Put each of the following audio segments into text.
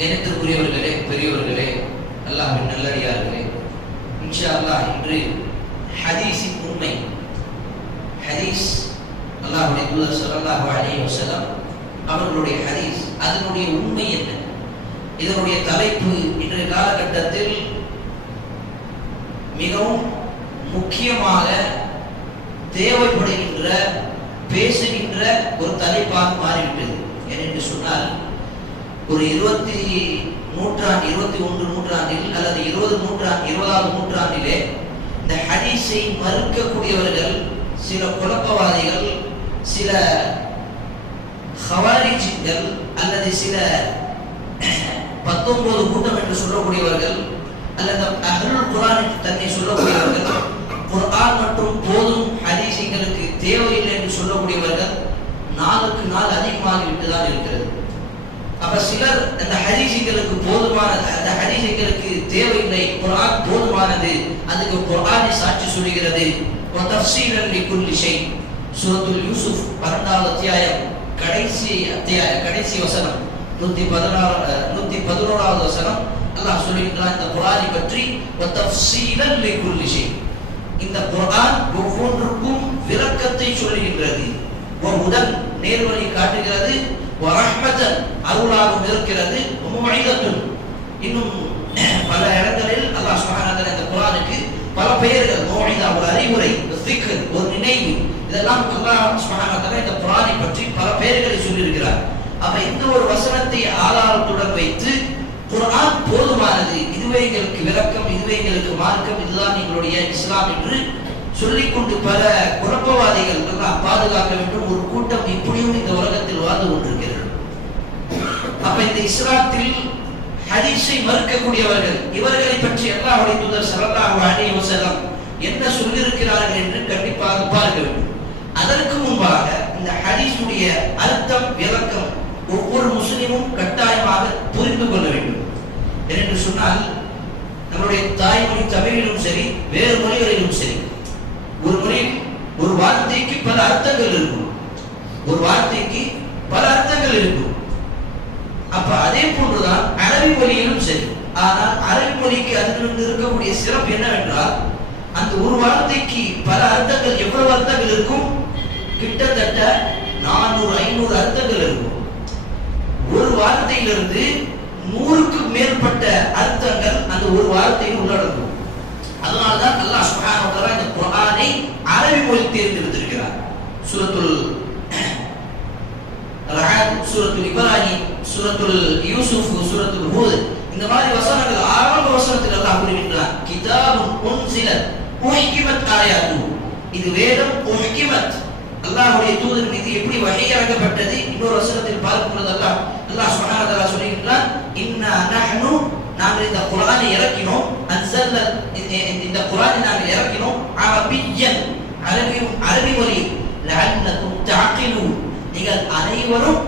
கணித்திற்குரியவர்களே, பெரியவர்களே, அல்லாஹ்வின் நல்லடியார்களே, இன்ஷா அல்லாஹ் இன்று ஹதீஸின் உண்மை, ஹதீஸ் அல்லாஹ்வுடைய தூதர் ஸல்லல்லாஹு அலைஹி வஸல்லம் அவர்களுடைய ஹதீஸ், அதனுடைய உண்மை என்ன, இதனுடைய தலைப்பு இன்றைய காலகட்டத்தில் மிகவும் முக்கியமாக தேவைப்படுகின்ற, பேசுகின்ற ஒரு தலைப்பாக மாறிவிட்டது. ஏனென்று சொன்னால், ஒரு 21 நூற்றாண்டில் அல்லது 20வது நூற்றாண்டிலே இந்த ஹதீஸை மறுக்கக்கூடியவர்கள், சில குழப்பவாதிகள், சில ஹவாரிஜிகள் அல்லது சில 19 கூட்டம் என்று சொல்லக்கூடியவர்கள் அல்லது அஹ்லுல் குர்ஆன் தன்னை சொல்லக்கூடியவர்கள், குர்ஆன் மட்டும் போதும், ஹதீஸ் எங்களுக்கு தேவையில்லை என்று சொல்லக்கூடியவர்கள் நாளுக்கு நாள் அதிகமாகிவிட்டுதான் இருக்கிறது. அப்ப சிலர் அந்த ஹதீஸ்களுக்கு போதுமானது, அந்த ஹதீஸ்களுக்கு தேவையில்லை, குர்ஆன் போதுமானது, அதுக்கு குர்ஆனை சாட்சி சொல்கிறது. வதஃப்ஸீலன் லிகுல்லி ஷை, சூரத்துல் யூசுப் 12வது அத்தியாயம் கடைசி வசனம் 111வது வசனம் அல்லாஹ் சொல்லுகிறான் இந்த குர்ஆனை பற்றி, வதஃப்ஸீலன் லிகுல்லி ஷை, இந்த குர்ஆன் ஒவ்வொன்றுக்கும் விளக்கத்தை சொல்லுகின்றது, வஹுதன் நேர்வழி காட்டுகிறது, வரஹ்மத்தன் அருளாகவும் இருக்கிறது, முஇதத்துன் இன்னும் பல இடங்களில் அல்லாஹ் சுப்ஹானஹு வ தஆலா இந்த குர்ஆனுக்கு பல பெயர்கள், முஇதா ஒரு அறிவுரை, ஸிக்ர் ஒரு நினைவு, இதெல்லாம் அல்லாஹ் சுப்ஹானஹு வ தஆலா இந்த குர்ஆனை பற்றி பல பெயர்களை சொல்லி இருக்கிறார். அப்ப இந்த ஒரு வசனத்தை ஆதாரத்துடன் வைத்து குர்ஆன் போதுமானது, இதுவே எங்களுக்கு விளக்கம், இதுவே எங்களுக்கு மார்க்கம், இதுதான் எங்களுடைய இஸ்லாம் என்று சொல்லிக்கொண்டு பல குழப்பவாதிகள் எல்லாம் பாதுகாக்க வேண்டும் ஒரு கூட்டம் இப்படியும் இந்த உலகத்தில் வாழ்ந்து கொண்டிருக்கிறது. அப்ப இந்த இஸ்லாத்தில் ஹதீஸை மறுக்கக்கூடியவர்கள், இவர்களை பற்றி அல்லாஹ்வுடைய தூதர் ஸல்லல்லாஹு அலைஹி வஸல்லம் என்ன சொல்லியிருக்கிறார்கள் என்று கண்டிப்பாக பார்க்க வேண்டும். அதற்கு முன்பாக இந்த ஹதீஸுடைய அர்த்தம், விளக்கம் ஒவ்வொரு முஸ்லிமும் கட்டாயமாக புரிந்து கொள்ள வேண்டும். என்று சொன்னால், நம்முடைய தாய்மொழி தமிழிலும் சரி, வேறு மொழிகளிலும் சரி, ஒரு முறையில் ஒரு வார்த்தைக்கு பல அர்த்தங்கள் இருக்கும், ஒரு வார்த்தைக்கு பல அர்த்தங்கள் இருக்கும். அப்ப அதே போன்றுதான் அரபி மொழியிலும் சரி. ஆனால் அரபி மொழிக்கு அதிலிருந்து இருக்கக்கூடிய சிறப்பு என்னவென்றால், அந்த ஒரு வார்த்தைக்கு பல அர்த்தங்கள், எவ்வளவு அர்த்தங்கள் இருக்கும், கிட்டத்தட்ட 400-500 அர்த்தங்கள் இருக்கும். ஒரு வார்த்தையிலிருந்து 100க்கு மேற்பட்ட அர்த்தங்கள் அந்த ஒரு வார்த்தையில் உள்ளடங்கும். அதனால்தான் அல்லாஹ் சுப்ஹானஹு வ தஆலா இந்த குர்ஆனை அரபி மொழி தேர்ந்தெடுத்திருக்கிறார். சூரத்துல் ரஅத், சூரத்துல் இப்ராஹிம், சூரத்துல் யூசுப், சூரத்துல் ஹூத், இந்த மாதிரி வசனங்கள் ஆரம்ப வசனத்தில் அல்லாஹ் கூறுகின்றான், கிதாபுன் உன்ஸிலத் உஹ்கிமத் ஆயாத்து, இது வேதம், உஹ்கிமத் அல்லாஹ்வுடைய தூதர் மீது எப்படி வஹி இறக்கப்பட்டது. இன்னொரு வசனத்தில் பார்க்கும்போது அல்லாஹ் சுப்ஹானஹு வ தஆலா சொல்லுகின்றான், இன்னா நஹ்னு, நாங்கள் இந்த குர்ஆனை இறக்கினோம், அன்ஸல்னா, இந்த குர்ஆனை நாங்கள் இறக்கினோம், அரபியன், அரபி மொழி, லஅல்லகும் தஅகிலூன், நீங்கள் அனைவரும்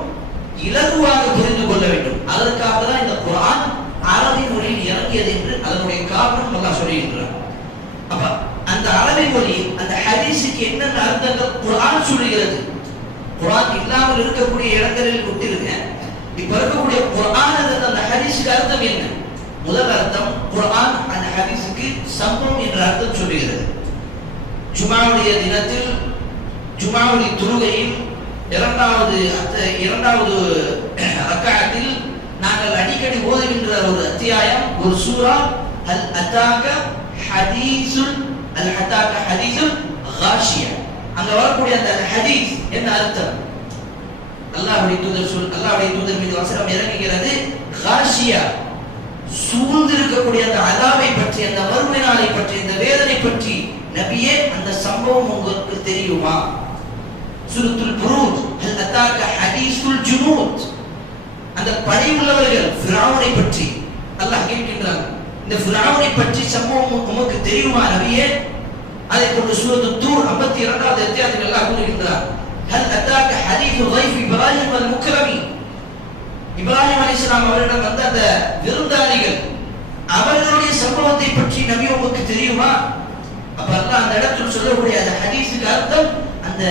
இலகுவாக புரிந்து கொள்ள வேண்டும், அதற்காக தான் இந்த குர்ஆன் அரபி மொழியில் இறங்கியது என்று அதனுடைய காரணம் அல்லாஹ் சொல்லுகின்றார். அப்ப அந்த அரபி மொழி, அந்த ஹதீஸுக்கு என்னென்ன அர்த்தங்கள் குர்ஆன் சொல்லுகிறது, குர்ஆன் இல்லாமல் இருக்கக்கூடிய இடங்களில் விட்டிருங்க. இப்ப இருக்கக்கூடிய குர்ஆன் அந்த ஹதீஸுக்கு அர்த்தம் என்ன? முதல் அர்த்தம், குர்ஆன் அந்த ஹதீஸுக்கு சம்பவம் என்ற அர்த்தம் சொல்லுகிறது. ஜுமாவுடைய தினத்தில், ஜுமாவுடைய தொழுகையில் இரண்டாவது ரக்அத்தில் நாங்கள் அடிக்கடி ஓதுகின்ற ஒரு அத்தியாயம், ஒரு சூரா, ஹல் அதாக ஹதீஸுல் காஷியா. அங்க வரக்கூடிய அந்த ஹதீஸ் என்ன அர்த்தம்? அல்லாஹ்வுடைய தூதர் மீது வசனம் இறங்குகிறது, காஷியா, சூழ்ந்திருக்கக்கூடிய அந்த அதாவை பற்றி, அந்த மறுமை நாளை பற்றி, அந்த வேதனை பற்றி, நபியே அந்த சம்பவம் உங்களுக்கு தெரியுமா? சூரத்துல் புரூஜ், ஹல் அதாக ஹதீஸுல் ஜுனூத், அந்த படை உள்ளவர்கள் ஃபிரௌனை பற்றி அல்லாஹ் கேட்கின்றான், இந்த ஃபிரௌனை பற்றி சம்பவம் உங்களுக்கு தெரியுமா நபியே? அதை கொண்டு சூரத்துத் தூர் 52வது அத்தியாயத்தில் அல்லாஹ் கூறுகின்றார், ஹல் அதாக ஹதீஸு ضيف இப்ராஹிம் அல் முக்ரமி, இப்ராஹிம் அலைஹிஸ்ஸலாம் அவர்களிடம் வந்த அந்த விருந்தாளிகள், அவர்களுடைய சம்பவத்தை பற்றி நபி உங்களுக்கு தெரியுமா? அப்ப அல்லாஹ் அந்த இடத்தில் சொல்லக்கூடிய அந்த ஹதீஸுக்கு அர்த்தம் அந்த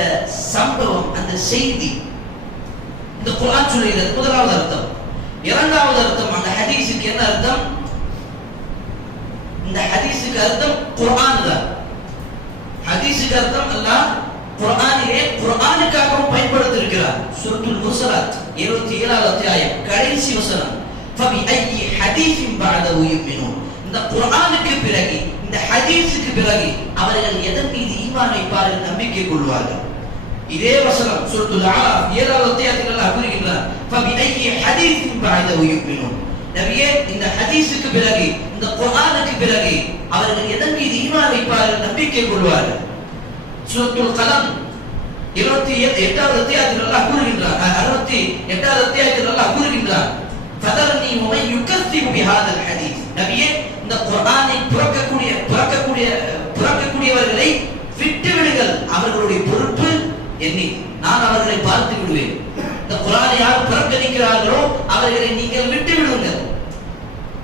சம்பவம், அந்த செய்தி. இந்த குர்ஆன் சொல்லுகிறது முதலாவது அர்த்தம். இரண்டாவது அர்த்தம், அந்த ஹதீஸுக்கு என்ன அர்த்தம்? இந்த ஹதீஸுக்கு அர்த்தம் குர்ஆன் தான். ஹதீஸுக்கு அர்த்தம் அல்லாஹ் குர்ஆனிலே குர்ஆனுக்காகவும் பயன்படுத்தி இருக்கிறார். சூரத்துல் முர்சலாத் 77வது அத்தியாயம் கடைசி வசனம், ஃபபி ஐயி ஹதீஸின் பஅதஹு யுமினூன். இந்த குர்ஆனுக்கு பிறகு, இந்த ஹதீஸுக்கு பிறகு அவர்கள் எதன் மீது ஈமான் வைப்பார்கள், நம்பிக்கை கொள்வார்கள்? இதே வசனம் சூரத்துல் அராஃப் 7வது அத்தியாயத்தில் அல்லாஹ் கூறுகின்றார், ஃபபி ஐயி ஹதீஸின் பஅதஹு யுமினூன். நபியே, இந்த ஹதீஸுக்கு பிறகு, இந்த குர்ஆனுக்கு பிறகு அவர்கள் எதன் மீது ஈமான் வைப்பார்கள், நம்பிக்கை கொள்வார்கள்? சூரத்துல் கலம் 78வது அத்தியாயத்தில் அல்லாஹ் கூறுகின்றார், 68வது அத்தியாயத்தில் அல்லாஹ் கூறுகின்றார், ஃபதர்னி வமை யுகஸ்ஸிபு பிஹாதல் ஹதீஸ். நபியே, இந்த குர்ஆனை புறக்கக்கூடியவர்களை விட்டு விடுங்கள், அவர்களுடைய பொறுப்பு என்னி, நான் அவர்களை பார்த்து விடுவேன். இந்த குர்ஆனை யார் புறக்கணிக்கிறார்களோ அவர்களை நீங்கள் விட்டு விடுங்கள்.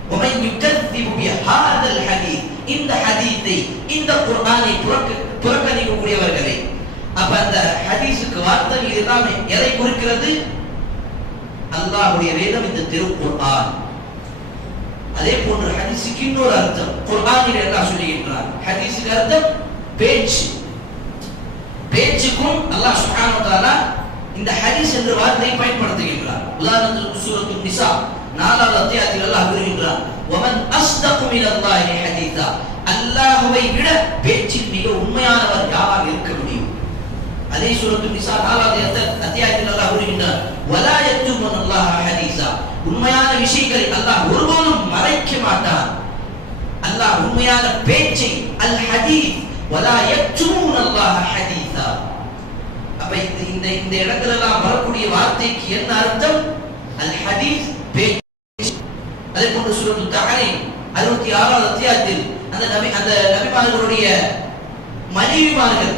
வமை யுகஸ்ஸிபு பிஹாதல் ஹதீஸ், இந்த ஹதீஸை, இந்த குர்ஆனை புறக்கணிக்கக்கூடியவர்களை. அப்ப அந்த ஹதீஸுக்கு வார்த்தை இதுதான் எதை குறிக்கிறது? அல்லாஹ்வுடைய வேதம், இந்த திருக்குர்ஆன். அதே போன்று ஹதீஸுக்கு இன்னொரு அர்த்தம் குர்ஆனில் அல்லாஹ் சொல்லுகின்றார். ஹதீஸுக்கு அர்த்தம் பேச்சு. பேச்சுக்கும் அல்லாஹ் சுப்ஹானஹு வ தஆலா இந்த ஹதீஸ் என்ற வார்த்தையை பயன்படுத்துகின்றார். உதாரணத்துக்கு சூரத்துன் நிசா 4வது அத்தியாயத்தில் அல்லாஹ் கூறுகின்றார், வமன் அஸ்தகு மினல்லாஹி ஹதீஸா. அல்லாஹ்வை விட பேச்சில் மிக உண்மையானவர் யார் இருக்க முடியும்? அதே சூரத்துன் நிசா 4வது அத்தியாயத்தில் அல்லாஹ் கூறுகின்றார், வலா யக்துமுனல்லாஹ ஹதீஸா. உண்மையான விஷயங்களை அல்லாஹ் ஒருபோதும் மறைக்க மாட்டான். அல்லாஹ் உண்மையான பேச்சை, அல் ஹதீஸ், வலா யக்துமுனல்லாஹ ஹதீஸா. அப்ப இந்த இடத்துல எல்லாம் வரக்கூடிய வார்த்தைக்கு என்ன அர்த்தம்? அல் ஹதீஸ், பேச்சு. அதே போன்று சூரத்துல் தஹரீம் 66வது அத்தியாயத்தில் அந்த நபிமார்களுடைய மனைவிமார்கள்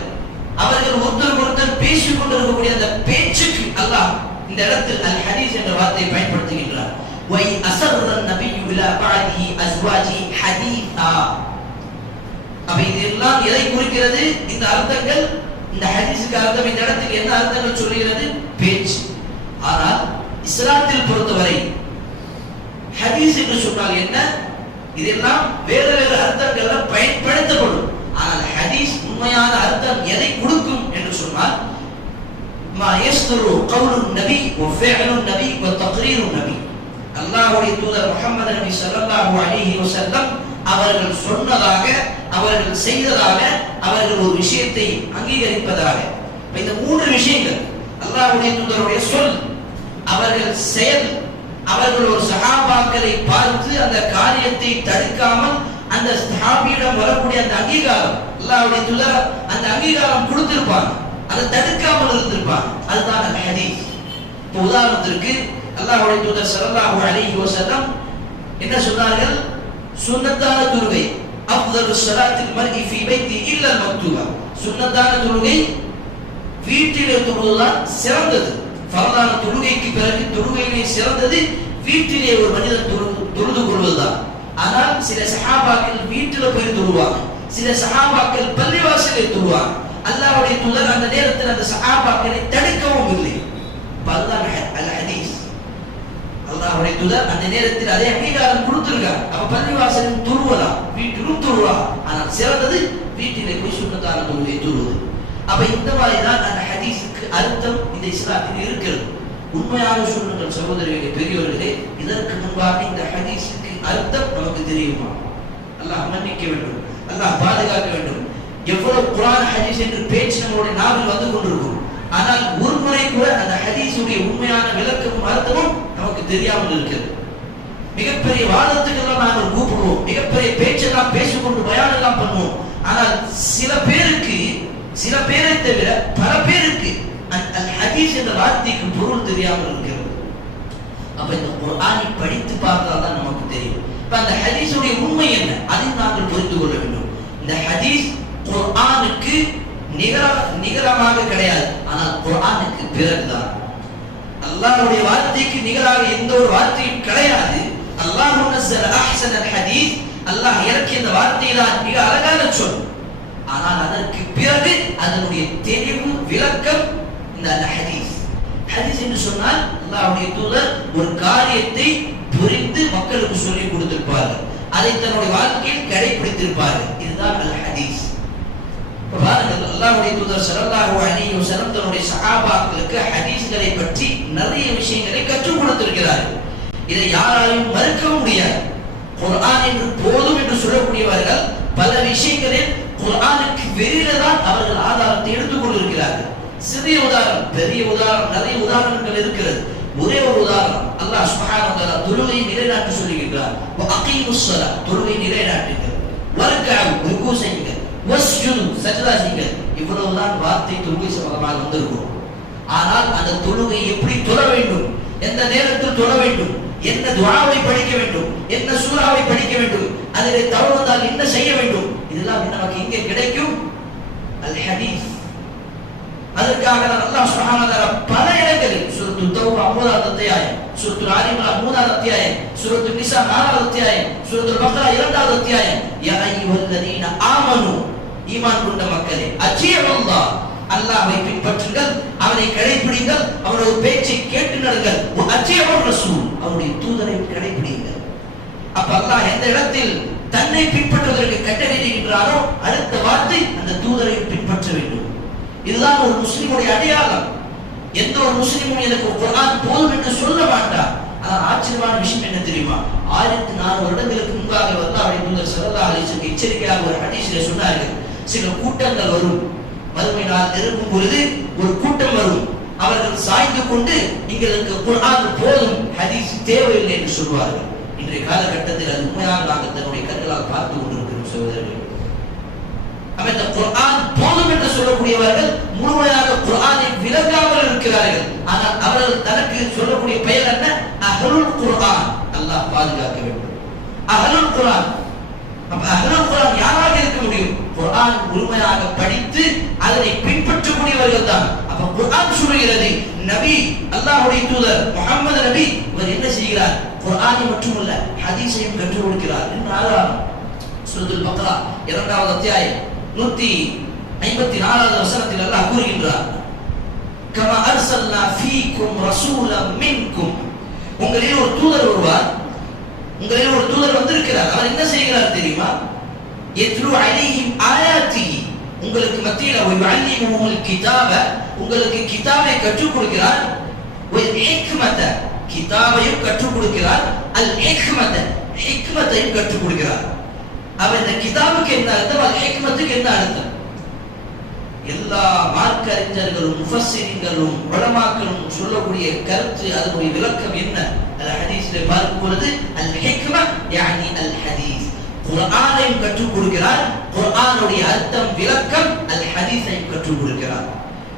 அவர்கள் ஒருத்தர் ஒருத்தர் பேசிக் கொண்டிருக்கக்கூடிய அந்த பேச்சுக்கு அல்லாஹ் இந்த இடத்தில் அல் ஹதீஸ் என்ற வார்த்தையை பயன்படுத்துகின்றார். வை அஸர்ரன் நபியு இலா பஅதிஹி அஸ்வாஜி ஹதீஸா. அப்ப இதெல்லாம் எதை குறிக்கிறது? இந்த அர்த்தங்கள், இந்த ஹதீஸுக்கு அர்த்தம் இந்த இடத்தில் என்ன அர்த்தங்கள் சொல்கிறது? பேச்சு. ஆனால் இஸ்லாத்தில் பொறுத்தவரை ஹதீஸ் என்று சொன்னால் என்ன? இதெல்லாம் வேறு வேறு அர்த்தங்கள்ல பயன்படுத்தப்படும். ஆனால் ஹதீஸ் உண்மையான அர்த்தம் எதை கொடுக்கும் என்று சொன்னால், மா யஸ்துரு கவுலுன் நபி வ ஃபிஅலுன் நபி வ தக்ரீருன் நபி. அல்லாஹ்வுடைய தூதர் முஹம்மது நபி ஸல்லல்லாஹு அலைஹி வஸல்லம் அவர்கள் சொன்னதாக, அவர்கள் செய்ததாக, அவர்கள் ஒரு விஷயத்தை அங்கீகரிப்பதாக. இந்த மூன்று விஷயங்கள், அல்லாஹ்வுடைய தூதருடைய சொல், அவர்கள் செயல், அவர்கள் ஒரு சஹாபாக்களை பார்த்து அந்த காரியத்தை தடுக்காமல் அந்த சஹாபியிடம் வரக்கூடிய அந்த அங்கீகாரம், அல்லாஹ்வுடைய தூதர் அந்த அங்கீகாரம் கொடுத்திருப்பாங்க, அதை தடுக்காமல் இருந்திருப்பாங்க. அதுதான் அல் ஹதீஸ். இப்போ உதாரணத்திற்கு அல்லாஹ்வுடைய தூதர் ஸல்லல்லாஹு அலைஹி வஸல்லம் என்ன சொன்னார்கள்? சுன்னத்தான தொழுகை, அஃதலு ஸலாத்தில் மர்இ ஃபீ பைத்தி இல்லா மக்தூபா. சுன்னத்தான தொழுகை வீட்டிலே தொழுவதுதான் சிறந்தது. ஃபர்தான தொழுகைக்கு பிறகு தொழுகையிலே சிறந்தது வீட்டிலே ஒரு மனிதன் தொழுது கொள்வதுதான். ஆனால் சில சஹாபாக்கள் வீட்டில் போய் தொழுவாங்க, சில சஹாபாக்கள் பள்ளிவாசலில் தொழுவாங்க. அல்லாஹ்வுடைய தூதர் அந்த நேரத்தில் அந்த சஹாபாக்களை தடுக்கவும் இல்லை. அதுதான் அல் ஹதீஸ். அல்லாஹ்வுடைய தூதர் அந்த நேரத்தில் அதே அங்கீகாரம் கொடுத்திருக்காங்க. அப்ப பள்ளிவாசலில் தொழுவலாம், வீட்டிலும் தொழுவலாம். ஆனால் சிறந்தது வீட்டிலே போய் சுன்னத்தான தொழுகை தொழுவது. அப்ப இந்த மாதிரி தான் அந்த ஹதீஸுக்கு அர்த்தம் இந்த இஸ்லாத்தில் இருக்கிறது. உண்மையான சொல்லுங்கள் சகோதரர்களே, பெரியவர்களே, இதற்கு முன்பாக இந்த ஹதீஸுக்கு அர்த்தம் நமக்கு தெரியுமா? அல்லாஹ் மன்னிக்க வேண்டும், அல்லாஹ் பாதுகாக்க வேண்டும். எவ்வளவு குர்ஆன் ஹதீஸ் என்று பேச்சு நம்மளுடைய நாவில் வந்து கொண்டிருக்கும், ஆனால் ஒரு முறை கூட அந்த ஹதீஸுடைய உண்மையான விளக்கமும் அர்த்தமும் நமக்கு தெரியாமல் இருக்கிறது. மிகப்பெரிய வாதத்துக்கெல்லாம் நாங்கள் கூப்பிடுவோம், மிகப்பெரிய பேச்செல்லாம் பேசிக்கொண்டு பயான் எல்லாம் பண்ணுவோம். ஆனால் சில பேரை தவிர பல பேருக்கு அல் ஹதீஸ் என்ற வார்த்தைக்கு பொருள் தெரியாமல் இருக்கிறது. அப்ப இந்த குர்ஆனை படித்து பார்த்தால் தான் நமக்கு தெரியும். இப்ப அந்த ஹதீஸுடைய உண்மை என்ன, அதை நாங்கள் புரிந்து கொள்ள வேண்டும். இந்த ஹதீஸ் குர்ஆனுக்கு நிகரமாக கிடையாது, ஆனால் குர்ஆனுக்கு பிறகுதான். அல்லாஹ்வுடைய வார்த்தைக்கு நிகராக எந்த ஒரு வார்த்தையும் கிடையாது. அல்லாஹ் நஸல அஹ்ஸனல் ஹதீஸ், அல்லாஹ் இறக்கிய இந்த வார்த்தை தான் மிக அழகான சொல். ஆனால் அதற்கு பிறகு அதனுடைய தெளிவு விளக்கம் இந்த ஹதீஸ். ஹதீஸ் என்று சொன்னால் அல்லாஹ்வுடைய தூதர் ஒரு காரியத்தை புரிந்து மக்களுக்கு சொல்லிக் கொடுத்திருப்பார்கள், அதை தன்னுடைய வாழ்க்கையில் கடைபிடித்திருப்பார்கள். இதுதான் அல் ஹதீஸ். அல்லாஹ்வுடைய தூதர் ஸல்லல்லாஹு அலைஹி வஸல்லம் தன்னுடைய சஹாபாக்களுக்கு ஹதீஸ்களை பற்றி நிறைய விஷயங்களை கற்றுக் கொடுத்திருக்கிறார்கள். இதை யாராலும் மறுக்க முடியாது. குர்ஆன் என்று போதும் என்று சொல்லக்கூடியவர்கள் பல விஷயங்களில் குர்ஆனுக்கு வெளியில தான் அவர்கள் ஆதாரத்தை எடுத்துக் கொண்டிருக்கிறார்கள். சிறிய உதாரணம், பெரிய உதாரணம், நிறைய உதாரணங்கள் இருக்கிறது. ஒரே ஒரு உதாரணம், அல்லாஹ் சுப்ஹானஹு வ தஆலா தொழுகையை நிலைநாட்ட சொல்லுகிறார். வஅகீமுஸ் ஸலாத், தொழுகையை நிலைநாட்டுங்கள். வர்கஉ, ருக்கு செய்யுங்கள். வஸ்ஜுது, சஜ்தா செய்யுங்கள். இவ்வளவுதான் வார்த்தை தொழுகை சம்பந்தமாக வந்திருக்கும். ஆனால் அந்த தொழுகை எப்படி தொழ வேண்டும், எந்த நேரத்தில் தொழ வேண்டும், என்ன துஆவை படிக்க வேண்டும், என்ன சூராவை படிக்க வேண்டும், அதிலே தவறு வந்தால் என்ன செய்ய வேண்டும், இதெல்லாம் நமக்கு இங்கே கிடைக்கும் அல் ஹதீஸ். அதற்காக அல்லாஹ் சுப்ஹானஹு வ தஆலா பல இடங்களில் சூரத்து தௌபா 3வது அத்தியாயம், சூரத்து ஆலி இம்ரான் 3வது அத்தியாயம், சூரத்து நிசா 4வது அத்தியாயம், சூரத்து பக்ரா 2வது அத்தியாயம், யா அய்யுஹல்லதீன ஆமனு, ஈமான் கொண்ட மக்களே, அஜீபுல்லாஹ், அல்லாஹ்வை பின்பற்றுங்கள், அவனை கடைபிடிங்கள், அவனோட பேச்சை கேட்டு நடங்கள். அஜீபுர் ரசூல், அவனுடைய தூதரை கடைபிடிங்கள். அப்ப அல்லாஹ் எந்த இடத்தில் தன்னை பின்பற்றுவதற்கு கட்டளையிடுகிறாரோ அடுத்த வார்த்தை அந்த தூதரை பின்பற்ற வேண்டும். இதுதான் ஒரு முஸ்லிமுடைய அடையாளம். எந்த ஒரு முஸ்லிமும் எனக்கு குர்ஆன் போதும் என்று சொல்ல மாட்டார். ஆனால் ஆச்சரியமான விஷயம் என்ன தெரியுமா, 1400 வருடங்களுக்கு முன்பாக அல்லாஹ்வுடைய தூதர் ஸல்லல்லாஹு அலைஹி வஸல்லம் எச்சரிக்கையாக ஒரு ஹதீஸிலே சொன்னார்கள், சில கூட்டங்கள் வரும், மறுமை நாள் நெருங்கும் பொழுது ஒரு கூட்டம் வரும், அவர்கள் சாய்ந்து கொண்டு எங்களுக்கு குர்ஆன் போதும், ஹதீஸ் தேவையில்லை என்று சொல்வார்கள். இன்றைய காலகட்டத்தில் அது உண்மையாக நாங்கள் தன்னுடைய கண்களால் பார்த்து கொண்டிருக்கிறோம் சகோதரர்களே. அந்த குர்ஆன் போதும் என்று சொல்லக்கூடியவர்கள் முழுமையாக குர்ஆனை விளங்காமல் இருக்கிறார்கள். ஆனால் அவர்கள் தனக்கு சொல்லக்கூடிய பெயர் என்ன, அஹ்லுல் குர்ஆன். அல்லாஹ் பாதுகாக்க வேண்டும். அஹ்லுல் குர்ஆன். அப்ப அஹ்லுல் குர்ஆன் யாராக இருக்க முடியும், குர்ஆன் முழுமையாக படித்து அதனை பின்பற்றக்கூடியவர்கள் தான். அப்ப குர்ஆன் சொல்கிறது, நபி அல்லாஹ்வுடைய தூதர் முஹம்மது நபி இவர் என்ன செய்கிறார், குர்ஆனை மட்டுமல்ல ஹதீஸையும் கற்றுக் கொடுக்கிறார். என்ன சூரத்துல் பக்ரா 2வது அத்தியாயம் 154வது வசனத்தில் அல்லாஹ் கூறுகின்றார், கமா அர்சல்னா ஃபீக்கும் ரசூலம் மின்கும், உங்களில் ஒரு தூதர் வருவார், உங்களில் ஒரு தூதர் வந்திருக்கிறார். அவர் என்ன செய்கிறார் தெரியுமா, யத்லு அலைஹிம் ஆயாத்திஹி, உங்களுக்கு மத்தியில் வயுஅல்லிமுஹுல் கிதாப, உங்களுக்கு கிதாபை கற்றுக் கொடுக்கிறார், வல் ஹிக்மத, கிதாபையும் கற்றுக் கொடுக்கிறார், அல் ஹிக்மத, ஹிக்மத்தையும் கற்றுக் கொடுக்கிறார். அப்ப இந்த கிதாபுக்கு என்ன அர்த்தம், அல் ஹிக்மத்துக்கு என்ன அர்த்தம்? எல்லா மார்க்க அறிஞர்களும் முஃபஸ்ஸிரீன்களும் உலமாக்களும் சொல்லக்கூடிய கருத்து, அதனுடைய விளக்கம் என்ன, அல் ஹதீஸிலே பார்க்கும் பொழுது அல் ஹிக்ம யானி அல் ஹதீஸ், குர்ஆனையும் கற்றுக் கொடுக்கிறார், குர்ஆனுடைய அர்த்தம் விளக்கம் அல் ஹதீஸையும் கற்றுக் கொடுக்கிறார்.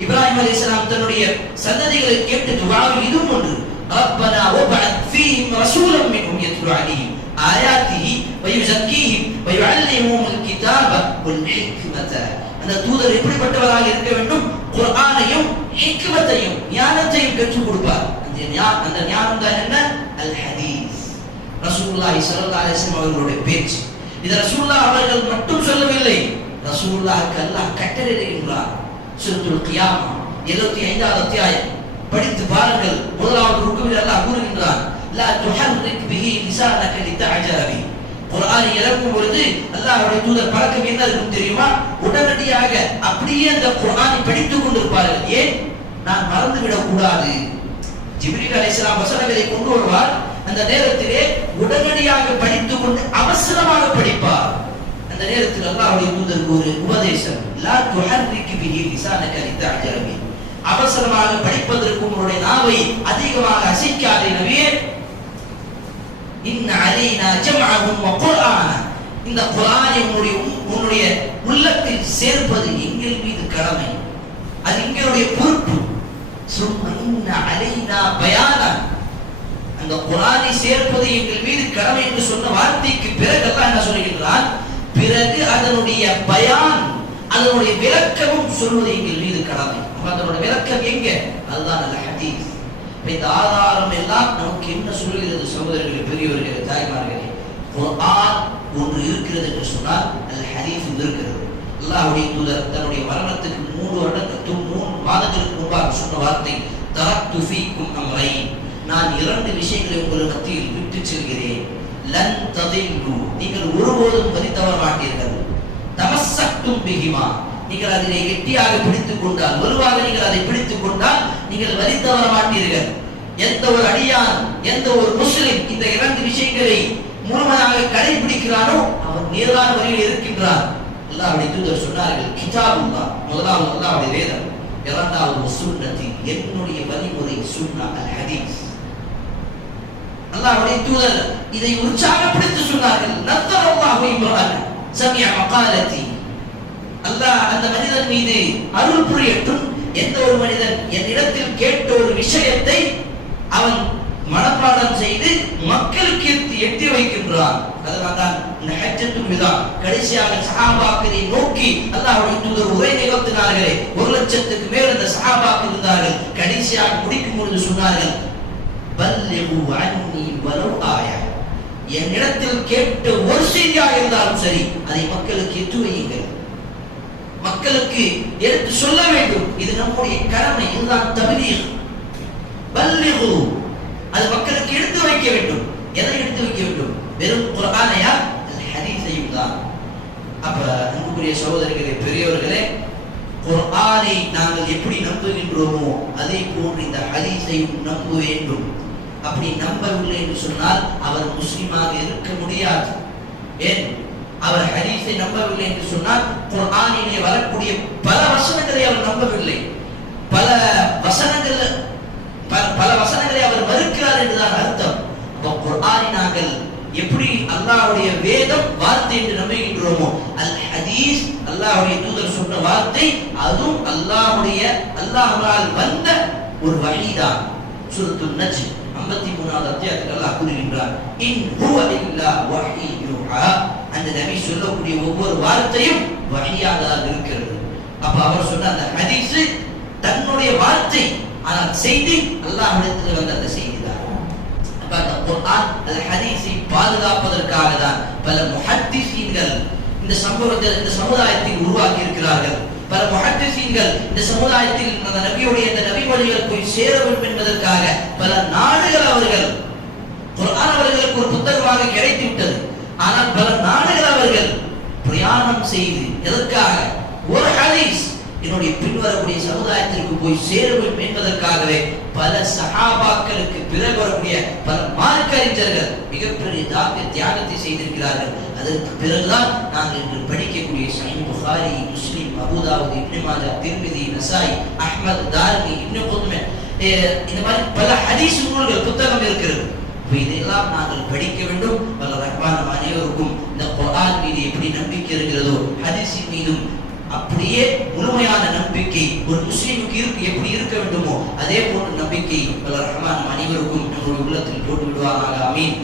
இப்ராஹிம் அலைஹிஸ்ஸலாம் தன்னுடைய சந்ததிகளை கேட்டு துஆவில் இதுவும் ஒன்று, ரப்பனா வபஅத் ஃபீஹிம் ரசூலம் மின்ஹும் யத்லு அலைஹிம் ஆயாத்திஹி வயுஸக்கீஹிம் வயுஅல்லிமுஹுல் கிதாப வல் ஹிக்மத. அந்த தூதர் எப்படிப்பட்டவராக இருக்க வேண்டும், குர்ஆனையும் ஹிக்மத்தையும் ஞானத்தையும் கற்றுக் கொடுப்பார். அந்த ஞானம் தான் என்ன, அல் ஹதீஸ். ரசூலுல்லாஹி ஸல்லல்லாஹு அலைஹி வஸல்லம் அவர்களுடைய பேச்சு. இது ரசூலுல்லாஹ் அவர்கள் மட்டும் சொல்லவில்லை, ரசூலுல்லாஹ்க்கு அல்லாஹ் கட்டளையிடுகிறார். சூரத்துல் கியாமா 75வது அத்தியாயம் படித்து பாருங்கள். முதலாவது ருக்குவில் அல்லாஹ் கூறுகின்றார், லா துஹர்ரிக் பிஹி லிசானக லிதஅஜல பிஹி. குர்ஆனை இறக்கும் பொழுது அல்லாஹ்வுடைய தூதர் பழக்கம் என்ன இருக்கும் தெரியுமா, உடனடியாக அப்படியே அந்த குர்ஆனை படித்துக் கொண்டிருப்பார்கள். ஏன், நான் மறந்து விடக் கூடாது. ஜிப்ரீல் அலைஹிஸ்ஸலாம் வசனங்களை கொண்டு வருவார், அந்த நேரத்திலே உடனடியாக படித்துக் கொண்டு அவசரமாக படிப்பார். அந்த நேரத்தில் அல்லாஹ்வுடைய தூதருக்கு ஒரு உபதேசம், லா துஹர்ரிக் பிஹி லிசானக லிதஅஜல பிஹி, அவசரமாக படிப்பதற்கு உங்களுடைய நாவை அதிகமாக அசைக்காதே நபியே. இன்ன அலைனா ஜம்அஹு வ குர்ஆன, இந்த குர்ஆனை உன்னுடைய உள்ளத்தில் சேர்ப்பது எங்கள் மீது கடமை, அது எங்களுடைய பொறுப்பு. சும்ம இன்ன அலைனா பயான, அந்த குர்ஆனை சேர்ப்பது எங்கள் மீது கடமை என்று சொன்ன வார்த்தைக்கு பிறகு அல்லாஹ் என்ன சொல்கிறான், பிறகு அதனுடைய பயான், அதனுடைய விளக்கமும் சொல்வது எங்கள் மீது கடமை. அதனுடைய விளக்கம் எங்க, அதுதான் அல் ஹதீஸ். இந்த ஆதாரம் எல்லாம் நமக்கு என்ன சொல்கிறது சகோதரர்களே, பெரியவர்களே, தாய்மார்களே, குர்ஆன் ஒன்று இருக்கிறது என்று சொன்னால் அல் ஹதீஸ் இருக்கிறது. அல்லாஹ்வுடைய தூதர் தன்னுடைய மரணத்துக்கு 3 மாதங்களுக்கு முன்பாக சொன்ன வார்த்தை, தரக்து ஃபீக்கும் அம்ரைன், நான் 2 விஷயங்களை உங்கள் மத்தியில் விட்டு செல்கிறேன். லன் ததில்லு, நீங்கள் ஒருபோதும் வழி தவற மாட்டீர்கள். தமஸ்ஸக்தும் பிஹிமா, நீங்கள் அதிலே கெட்டியாக பிடித்துக் கொண்டால், வலுவாக நீங்கள் அதை பிடித்துக் கொண்டால் நீங்கள் வழி தவற மாட்டீர்கள். எந்த ஒரு அடியான், எந்த ஒரு முஸ்லிம் இந்த 2 விஷயங்களை முழுமையாக கடைபிடிக்கிறானோ அவன் நேரான வழியில் இருக்கின்றான். அல்லாஹ்வுடைய தூதர் சொன்னார்கள், கிதாபுல்லாஹ், முதலாவது அல்லாஹ்வுடைய வேதம், இரண்டாவது சுன்னதி, என்னுடைய வழிமுறை, சுன்னா அல் ஹதீஸ். அல்லாஹ்வுடைய தூதர் இதை உற்சாகப்படுத்தி சொன்னார்கள். நத்தரல்லாஹு இம்ரான் சமிஅ மகாலதி, அல்லாஹ் அந்த மனிதன் மீது அருள் புரியட்டும். எந்த ஒரு மனிதன் என்னிடத்தில் கேட்ட ஒரு விஷயத்தை அவன் மனப்பாடம் செய்து மக்களுக்கு எட்டி வைக்கின்றான். அதனால்தான் இந்த ஹஜ்ஜத்துல் விதா கடைசியாக சஹாபாக்களை நோக்கி அல்லாஹ்வுடைய தூதர் உரை நிகழ்த்தினார்களே, 1,00,000க்கு மேல் அந்த சஹாபாக்கள் இருந்தார்கள். கடைசியாக முடிக்கும் பொழுது சொன்னார்கள், பல்லிகு அன்னி வலவ் ஆயா, என்னிடத்தில் கேட்ட ஒரு செய்தியாக இருந்தாலும் சரி அதை மக்களுக்கு எட்டு வையுங்கள், மக்களுக்கு எடுத்து சொல்ல வேண்டும். இது நம்முடைய கடமை, இதுதான் தப்லீக். பல்லிகு, அது மக்களுக்கு எடுத்து வைக்க வேண்டும். எதை எடுத்து வைக்க வேண்டும்? வெறும் குர்ஆனையா? அல் ஹதீஸையும் தான். அப்ப அன்புக்குரிய சகோதரர்களே, பெரியவர்களே, குர்ஆனை நாங்கள் எப்படி நம்புகின்றோமோ அதே போன்று இந்த ஹதீஸையும் நம்ப வேண்டும். அப்படி நம்பவில்லை என்று சொன்னால் அவர் முஸ்லிமாக இருக்க முடியாது. ஏன்? அவர் ஹதீஸை நம்பவில்லை என்று சொன்னால் குர்ஆனிலே வரக்கூடிய பல வசனங்களை அவர் நம்பவில்லை, பல வசனங்களை அவர் மறுக்கிறார் என்றுதான் அர்த்தம். அப்ப குர்ஆனை நாங்கள் எப்படி அல்லாஹ்வுடைய வேதம் வார்த்தை என்று நம்புகின்றோமோ, அல் ஹதீஸ் அல்லாஹ்வுடைய தூதர் சொன்ன வார்த்தை, அதுவும் அல்லாஹ்வால் வந்த ஒரு வஹீதான். சூரத்துன் நஜ்ம் 53வது அத்தியாயத்தில் அல்லாஹ் கூறுகின்றார், இன் ஹுவ இல்லா வஹீ யூஹா, அந்த நபி சொல்லக்கூடிய ஒவ்வொரு வார்த்தையும் வஹீயாக இருக்கிறது. அப்ப அவர் சொன்ன அந்த ஹதீஸ் தன்னுடைய வார்த்தை, ஆனால் செய்தி அல்லாஹ்விடத்தில் வந்த அந்த செய்தி தான். அப்ப அந்த குர்ஆன் அல் ஹதீஸை பாதுகாப்பதற்காக தான் பல முஹத்திஸீன்கள் இந்த சமுதாயத்தில் உருவாக்கி இருக்கிறார்கள். பல முஹத்திஸீன்கள் இந்த சமுதாயத்தில் அந்த நபியுடைய இந்த நபி வழிகள் போய் சேர வேண்டும் என்பதற்காக பல நாடுகள் அவர்கள், குர்ஆன் அவர்களுக்கு ஒரு புத்தகமாக கிடைத்து விட்டது, ஆனால் பல நாடுகள் அவர்கள் பிரயாணம் செய்து எதற்காக? ஒரு ஹதீஸ் என்னுடைய பின்வரக்கூடிய சமுதாயத்திற்கு போய் சேர வேண்டும் என்பதற்காகவே பல சஹாபாக்களுக்கு பிறகு வரக்கூடிய பல மார்க்க அறிஞர்கள் மிகப்பெரிய தியாகத்தை செய்திருக்கிறார்கள். அதற்கு பிறகுதான் நாங்கள் இன்று படிக்கக்கூடிய சஹீஹ் புகாரி, முஸ்லிம், அபூ தாவூத், இப்னு மாஜா, திர்மிதி, நசாயி, அஹ்மத், தாரிமி, இப்னு குத்மே, இந்த மாதிரி பல ஹதீஸ் நூல்கள் புத்தகம் இருக்கிறது. இதெல்லாம் நாங்கள் படிக்க வேண்டும். பல ரஹ்மான் அனைவருக்கும் இந்த குர்ஆன் மீது எப்படி நம்பிக்கை இருக்கிறதோ ஹதீஸின் மீதும் அப்படியே முழுமையான நம்பிக்கை ஒரு முஸ்லிமுக்கு எப்படி இருக்க வேண்டுமோ அதே போன்ற நம்பிக்கை பல ரஹ்மான் அனைவருக்கும் நம்முடைய உள்ளத்தில் போட்டு விடுவாராக. ஆமீன்.